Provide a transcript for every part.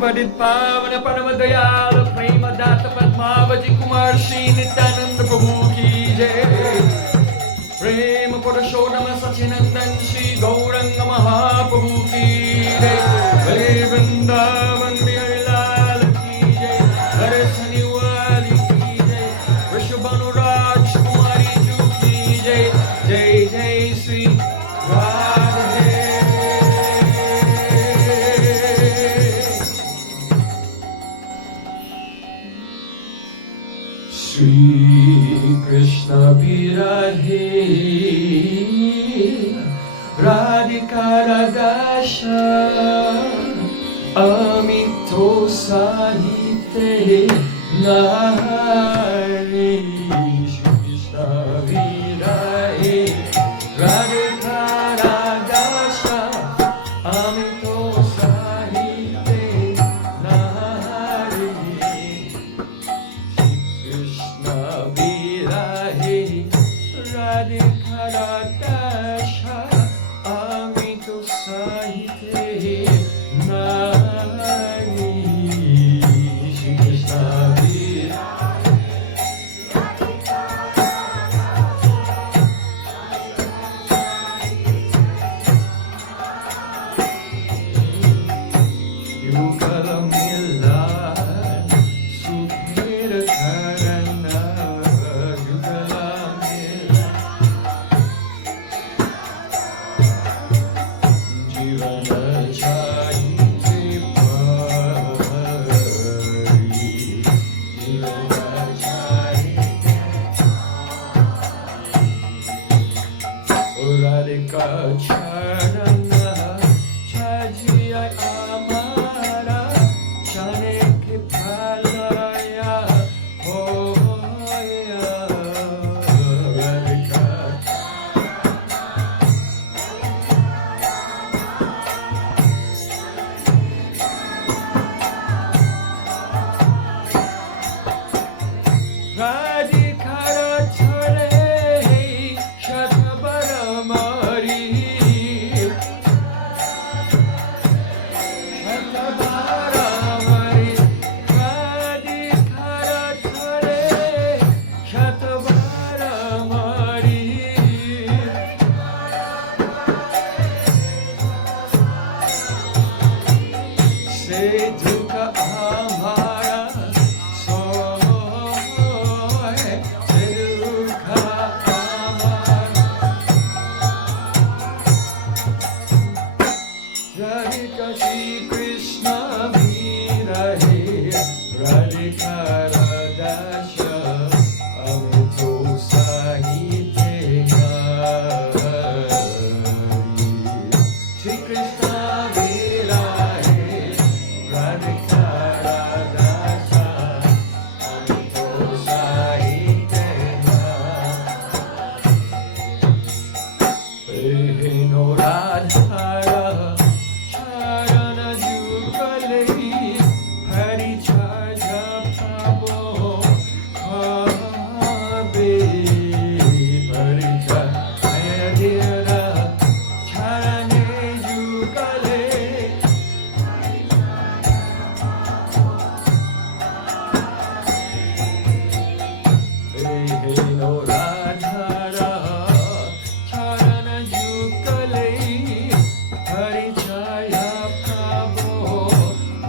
पतित पावन परम दयाल प्रेम दात पद्मावती कुमार श्री नित्यानंद प्रभु की जय। प्रेम पुरुषोत्तम सचिनंदन श्री गौरंग महाप्रभु की जय। हरे वृंदावन बिहारी लाल की जय। हरे शनिवाली की जय। वृषभानुराज कुमारी जू की जय। जय जय श्री राधे। श्री कृष्ण विरहे राधिका राधाशा अमितो साहित्य नारी। श्री कृष्ण विरहे राधिका राधाशा अमितो साहित्य नारी। कृष्ण विरहे राधिका राधाशा अमितो साहित्य नारी। श्री कृष्ण युगल मिलन सुधीर करण युगल मिलन जीवन चाहिए परी। जीवन चाहिए राधिका चरण छजिया हमारा जाने के भलाया होया। राधिका राधिका छोड़े शतबर मारी। शतबर मारी राधिका छोड़े शतबर मारी। से दुख हमारा सोए से दुख हमारा। राधिका श्री कृष्ण विरहे राधिका राधाशा अमितो साहित्य नारी। श्री कृष्ण विरहे राधिका राधाशा अमितो साहित्य नारी। नो राधारा चरण जुगले हरि छाया पाबो खाबे। हरि छाया दिरा चरण जुगले नो राधारा चरण जुगले हरि छाया पाबो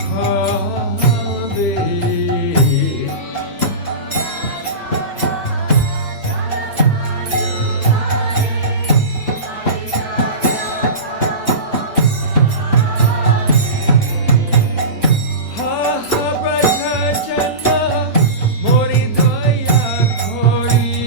खाबे। हा हा ब्रजचंद्र मोरी दया खोरी।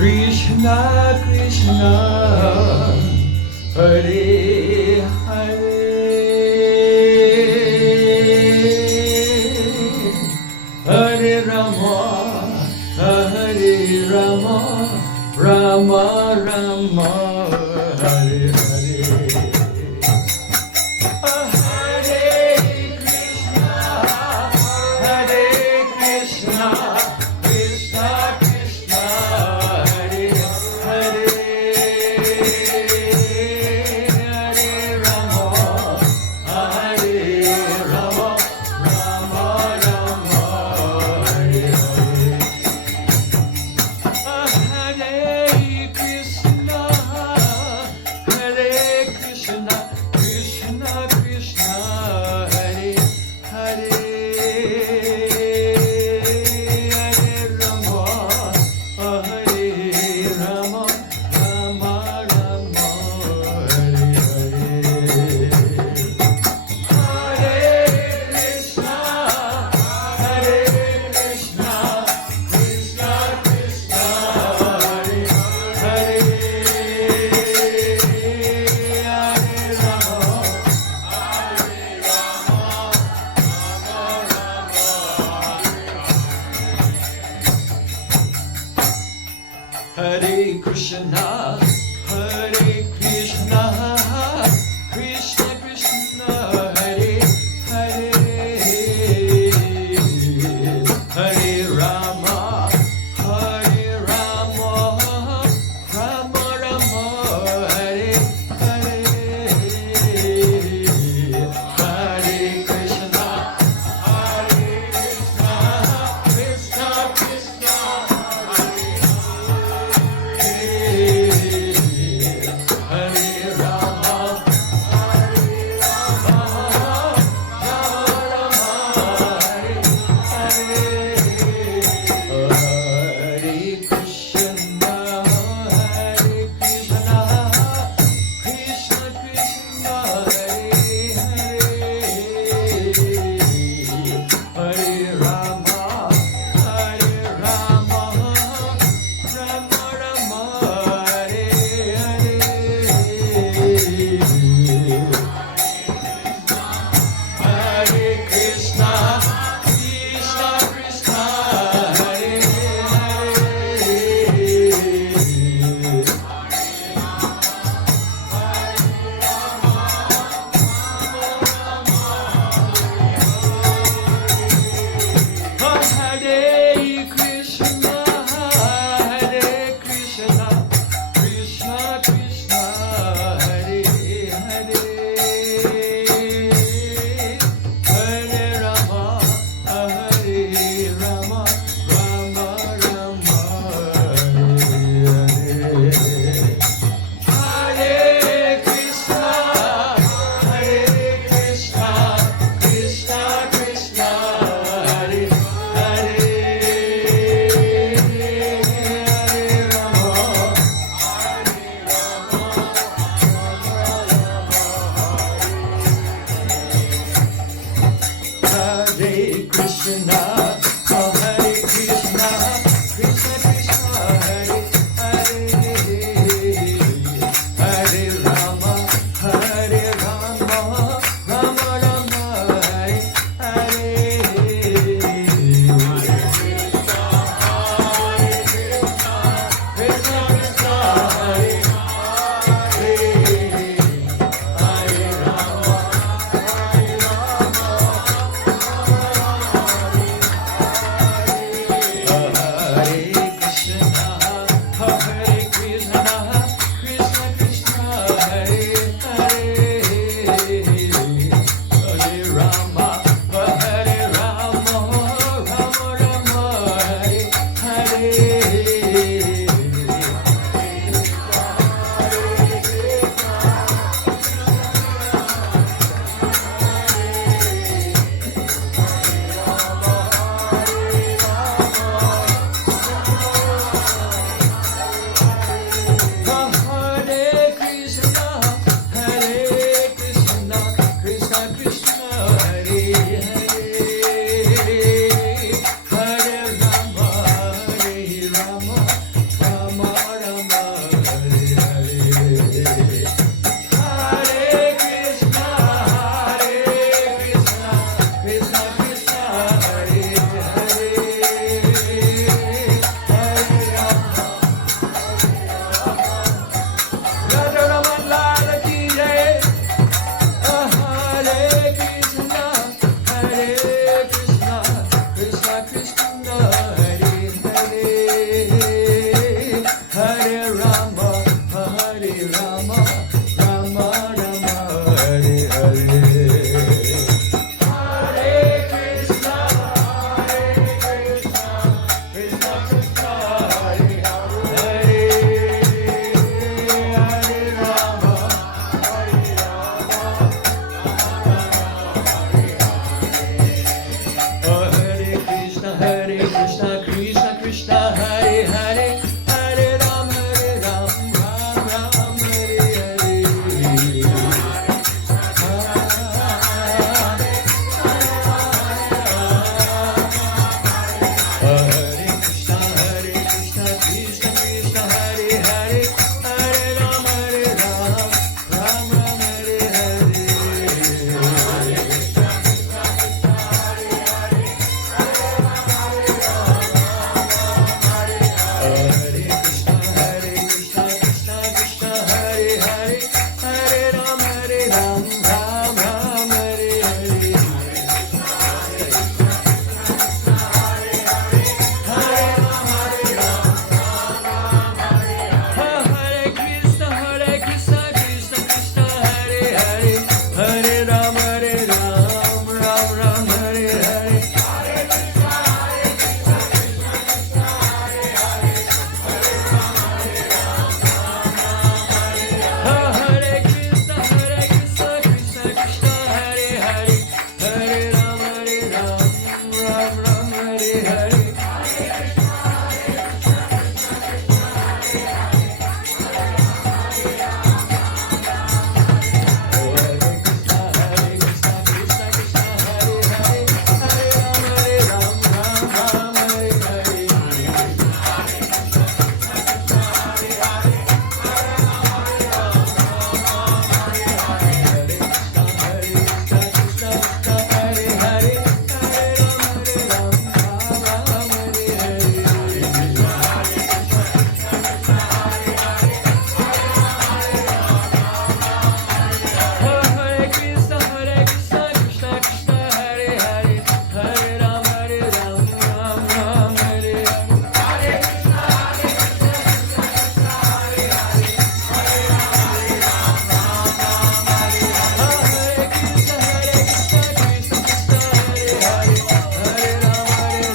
Krishna Krishna Hare Hare Hare Rama Hare Rama Rama Rama Hare Hare Hare Krishna, Hare Krishna, Krishna Krishna, Hare Hare, Hare Rama, Hare Rama, Rama Rama, Hare Hare, Hare Krishna, Krishna Krishna. Krishna, Hare Hare, Hare Rama, Hare Rama, Rama Rama, Hare Hare. Hare Krishna, Krishna Krishna, Hare Hare, Hare Rama, Hare Rama, Hare Krishna, Krishna Krishna, Hare Hare, Hare Ram, Ram Ram, Hare Hare. Hare Krishna, Krishna Krishna, Hare Hare, Hare Ram, Ram Ram, Hare Hare. Hare Krishna, Krishna Krishna, Hare Hare, Hare Ram, Ram Ram, Hare Hare. Hare Krishna, Krishna Krishna, Hare Hare, Hare Ram, Ram Ram, Hare Hare. Hare Krishna, Krishna Krishna, Hare Hare, Hare Ram, Ram Ram, Hare Hare. Hare Krishna, Krishna Krishna, Hare Hare, Hare Ram, Ram Ram, Hare Hare. Hare Krishna, Krishna Krishna, Hare Hare, Hare Ram, Ram Ram, Hare Hare. Hare Krishna, Krishna Krishna, Hare Hare, Hare Ram, Ram Ram, Hare Hare. Hare Krishna, Krishna Krishna, Hare Ram. Hare Krishna, Krishna Krishna, Hare Hare, Hare Ram,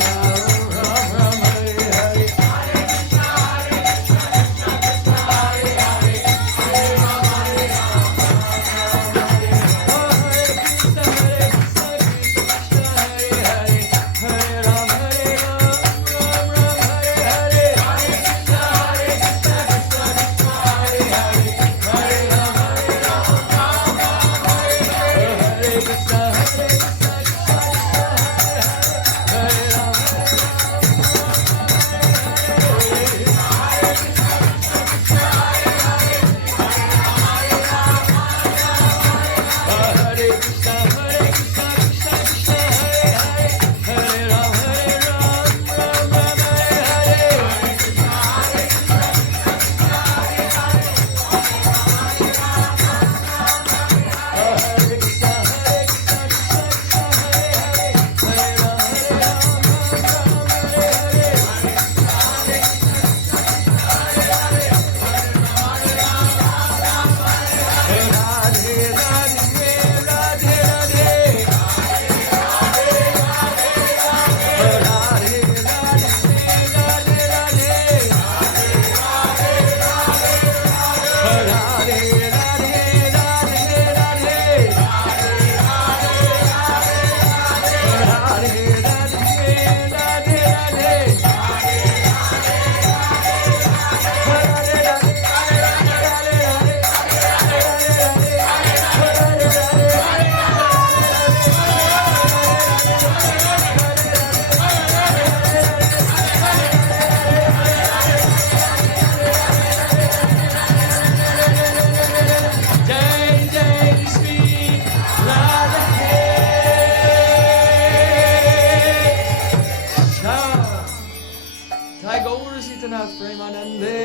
Ram Ram, Hare Hare. Hare Krishna, Krishna Krishna, Hare Hare, Hare Ram, Ram Ram, Hare Hare. Radhe Radhe, Radhe Radhe. Radhe Radhe, Radhe Radhe. Radhe Radhe, Radhe Radhe. Radhe Radhe, Radhe Radhe. Jai Jai Shri Radhe Shyam. Jai Gaur Sitanath Premanande.